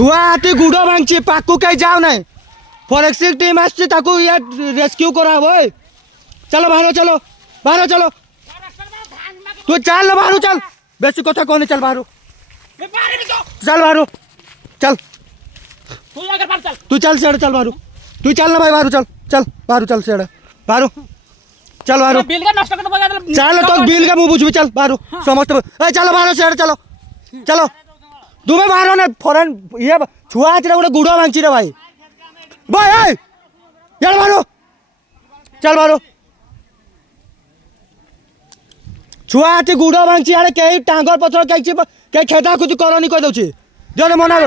छुआ हाथी गुड़ भांगी पाकू कहीं जाओ ना फॉरेंसिक टीम आसची ताकू ये रेस्क्यू करा भाई। चलो बाहर चलो बाहर चलो तू चल ना बाहर चल बेसी कथा कहनी चल बाहर चल बाहर चल तू चल सेड़ चल बाहर तू चल ना भाई बाहर चल चल बाहर चल सेड़ बाहर चल बाहर चल तो बिल का मुँह बुझबी चल बाहर समस्त चलो बाहर सेड़ चलो चलो तुम्हें बाहर ना फॉरेन ये छुआ हाथी गोटे गुड़ भांगी रे भाई भाई यार बाहर चल बाहर छुआ हाथी गुड़ भांगी आड़े कहीं टांगर पथर कहीं खेदा खुद करनी कह दे जो मना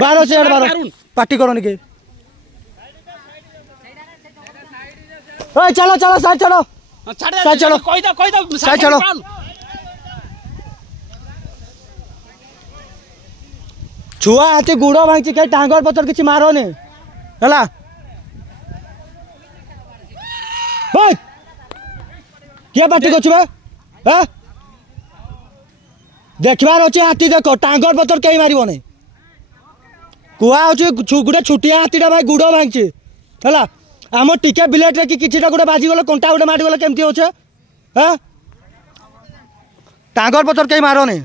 बाहर से बाहर पार्टी करनी के चलो चलो साइड चलो साइड चलो साइड चलो छुआ हाथी गुड़ भांगी कहीं टांगर पथर किसी मारने है किए पार्टी कर देखबार अच्छे हाथी देख टांगर पथर कहीं मार नहीं कुआ गोटे छुटिया हाथीटा भाई गुड़ भांगी है आम टिके बिलेट कि किसी गोटे बाजिगल कंटा गोटे मारिगल केमती अच्छे टांगर पथर कहीं मार नहीं।